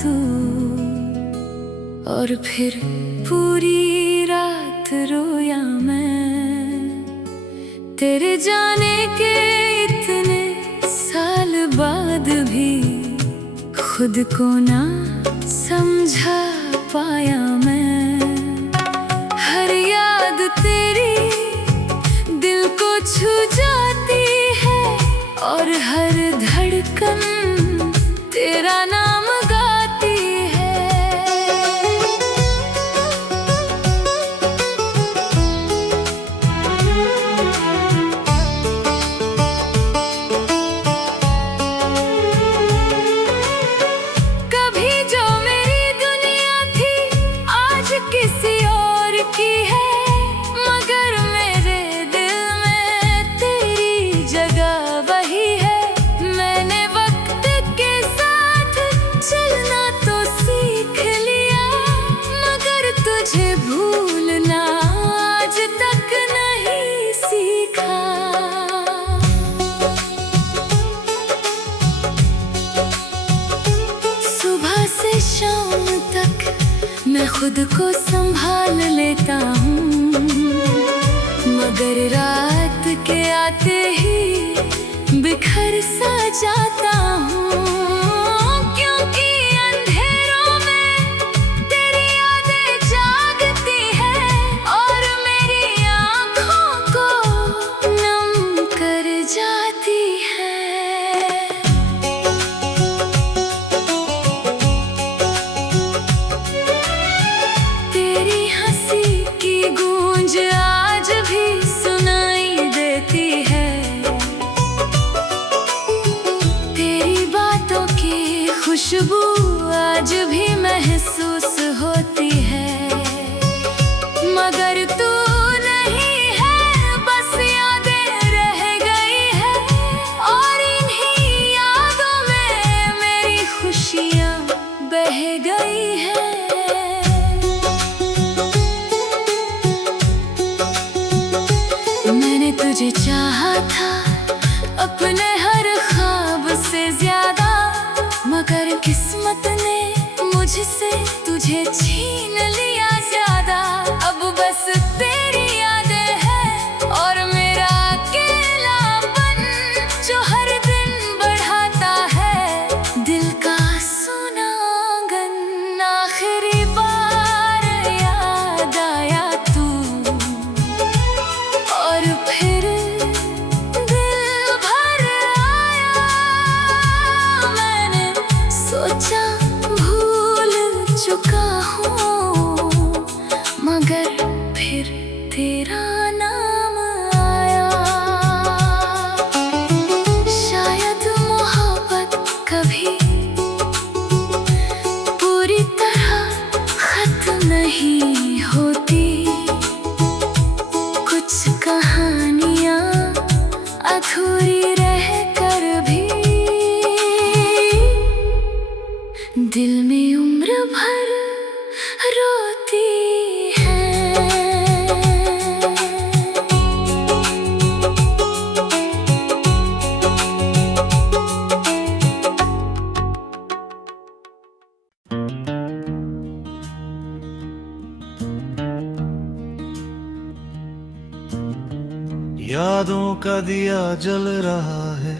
तू, और फिर पूरी रात रोया मैं। तेरे जाने के इतने साल बाद भी खुद को ना समझा पाया मैं। हर याद तेरी दिल को छू जाती है, और हर धड़कन तेरा नाम गाती है। कभी जो मेरी दुनिया थी आज किसी और की है, मगर मेरे दिल में तेरी जगह वही है। मैंने वक्त के साथ चलना तो सीख लिया, मगर तुझे भूलना आज तक नहीं सीखा। सुबह से शाम तक मैं खुद को संभाल लेता हूँ, मगर रात के आते ही बिखर सा जाता हूँ। क्योंकि अंधेरों में तेरी यादें जागती हैं, और मेरी आँखों को नम कर जाती है। तेरी हंसी की गूंज आज भी सुनाई देती है, तेरी बातों की खुशबू आज भी महसूस होती है। मगर तू नहीं है, बस यादें रह गई है, और इन्हीं यादों में मेरी खुशियाँ बह गई है। मैंने तुझे चाहा था अपने हर ख्वाब से ज्यादा, मगर किस्मत ने मुझसे तुझे छीन लिया ज्यादा। अब बस तेरी यादें हैं और मेरा अकेलापन, जो हर दिन बढ़ाता है दिल का सोना आंगन। आखिरी बार याद आया तू, और फिर दिल भर आया। मैंने सोचा भूल चुका हूँ, मगर फिर तेरा नाम आया। शायद मोहब्बत कभी पूरी तरह खत्म नहीं होती, कुछ कहानियाँ अधूरी रह कर भी दिल में उम्र भर रोती हैं। यादों का दिया जल रहा है,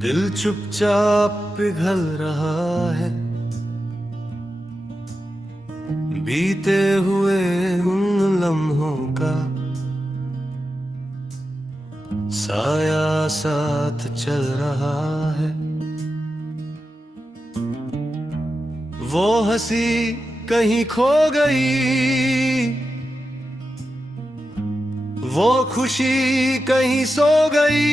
दिल चुपचाप पिघल रहा है। बीते हुए उन लम्हों का साया साथ चल रहा है। वो हंसी कहीं खो गई, वो खुशी कहीं सो गई,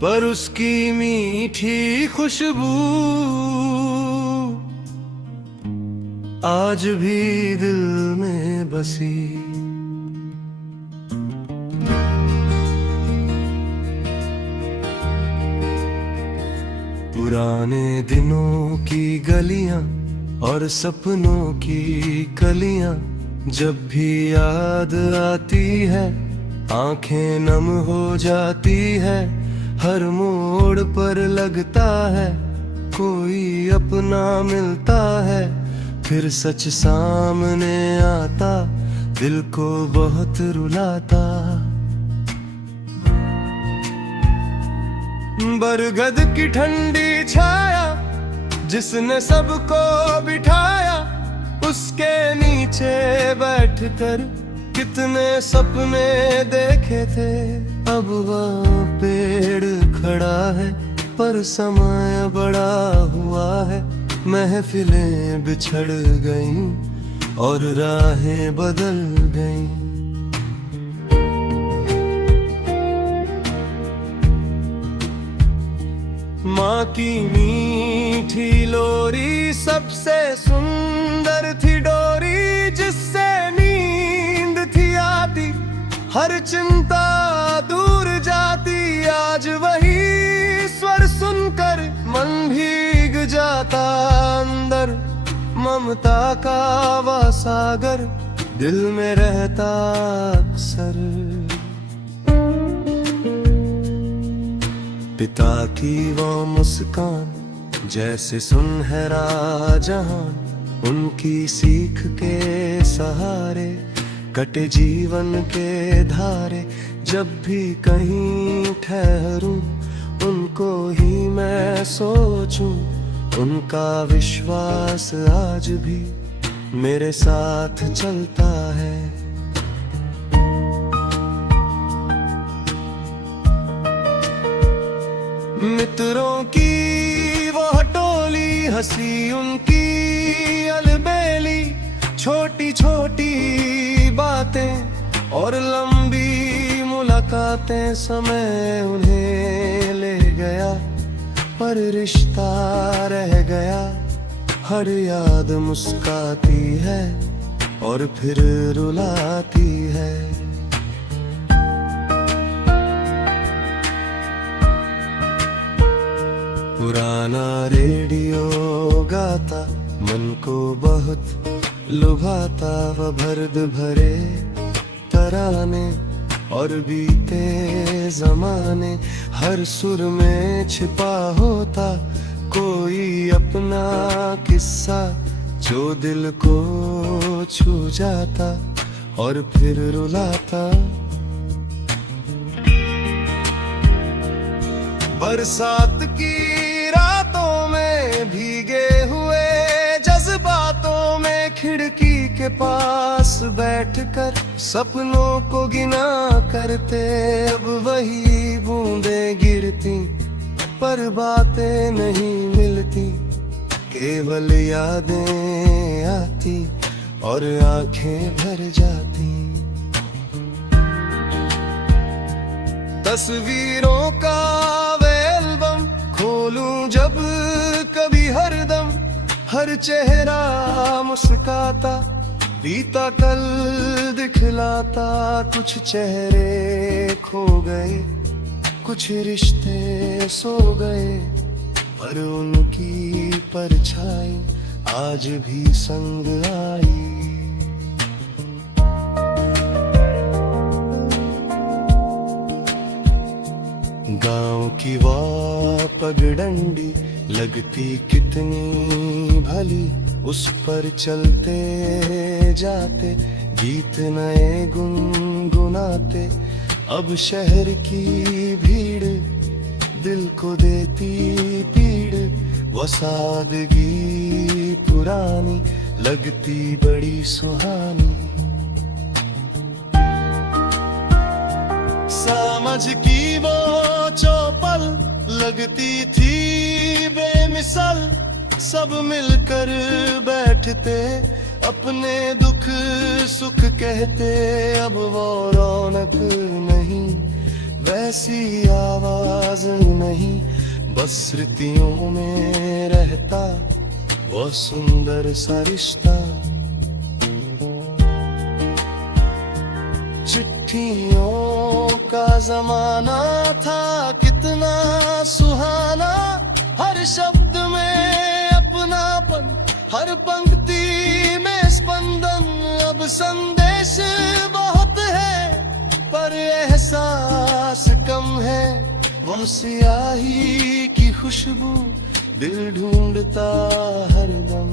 पर उसकी मीठी खुशबू आज भी दिल में बसी। पुराने दिनों की गलियां और सपनों की कलियां जब भी याद आती है, आंखें नम हो जाती है। हर मोड़ पर लगता है कोई अपना मिलता है, फिर सच सामने आता दिल को बहुत रुलाता। बरगद की ठंडी छाया जिसने सबको बिठाया, उसके नीचे बैठकर कितने सपने देखे थे। अब वह पेड़ खड़ा है पर समय बड़ा हुआ है, महफिलें बिछड़ गईं और राहें बदल गईं। माँ की मीठी लोरी सबसे सुंदर थी डोरी, जिससे नींद थी आती हर चिंता दूर जाती। आज वही स्वर सुनकर मन भीग जाता अंदर, ममता का वह सागर दिल में रहता अक्सर। पिता की वो मुस्कान जैसे सुनहरा जहान, उनकी सीख के सहारे कटे जीवन के धारे। जब भी कहीं ठहरूं उनको ही मैं सोचूं, उनका विश्वास आज भी मेरे साथ चलता है। मित्रों की वो टोली, हंसी उनकी अलबेली, छोटी छोटी बातें और लंबी मुलाकातें। समय उन्हें ले गया पर रिश्ता रह गया, हर याद मुस्काती है और फिर रुलाती है। पुराना रेडियो गाता मन को बहुत लुभाता, वह भर्द भरे तराने और बीते जमाने। हर सुर में छिपा होता कोई अपना किस्सा, जो दिल को छू जाता और फिर रुलाता। बरसात की रातों में भीगे हुए जज्बातों में, खिड़की के पास बैठकर सपनों को गिना करते। अब वही बूंदें गिरती पर बातें नहीं मिलती, केवल यादें आती और आंखें भर जाती। तस्वीरों का वे एल्बम खोलूं जब कभी हरदम, हर चेहरा मुस्काता बीता कल दिखलाता। कुछ चेहरे खो गए, कुछ रिश्ते सो गए, पर उनकी परछाई आज भी संग आई। गांव की वाह पगडंडी लगती कितनी भली, उस पर चलते जाते गीत नए गुनगुनाते। अब शहर की भीड़ दिल को देती पीड़, वो सादगी पुरानी लगती बड़ी सुहानी। समझ की वो चौपल लगती थी बेमिसाल, सब मिलकर बैठते अपने दुख सुख कहते। अब वो रौनक नहीं, वैसी आवाज नहीं, बस स्मृतियों में रहता वो सुंदर सा रिश्ता। चिट्ठियों का जमाना था कितना सुहाना, हर शब्द में अपनापन, हर पंक्ति में स्पंदन। अब संदेश बहुत है पर एहसास कम है, वो सियाही की खुशबू दिल ढूंढता हरदम।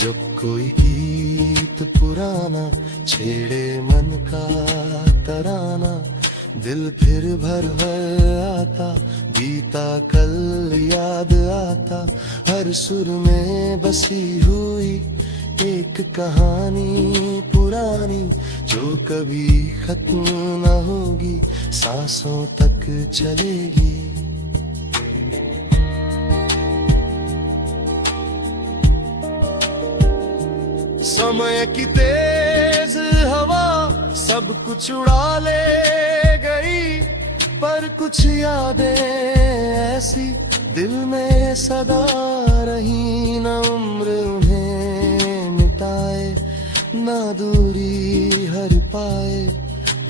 जब कोई गीत पुराना छेड़े मन का तराना, दिल फिर भर आता, बीता कल याद आता। हर सुर में बसी हुई एक कहानी पुरानी, जो कभी खत्म न होगी, सांसों तक चलेगी। समय की तेज हवा सब कुछ उड़ा ले गई, पर कुछ यादें ऐसी दिल में सदा रही। न उम्र उन्हें मिटाए, ना दूरी हर पाए।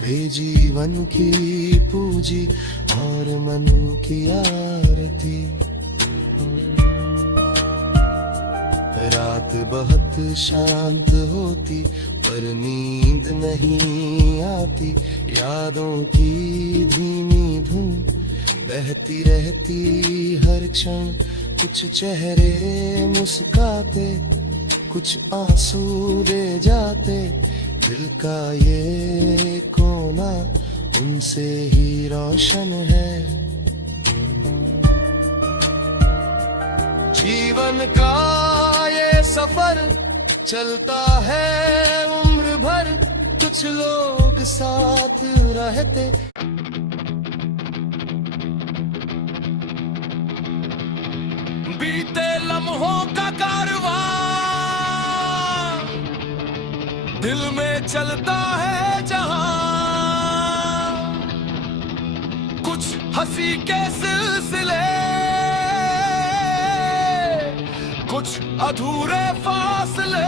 बेजीवन की पूजी और मन की आरती। रात बहुत शांत होती, पर नींद नहीं आती। यादों की धीमी धुन बहती रहती हर क्षण। कुछ चेहरे मुस्काते, कुछ आंसू दे जाते। दिल का ये कोना उनसे ही रोशन है। जीवन का ये सफर चलता है उम्र भर। कुछ लोग साथ रहते, बीते लम्हों का कारवां दिल में चलता है जहां। कुछ हंसी के सिलसिले, कुछ अधूरे फासले।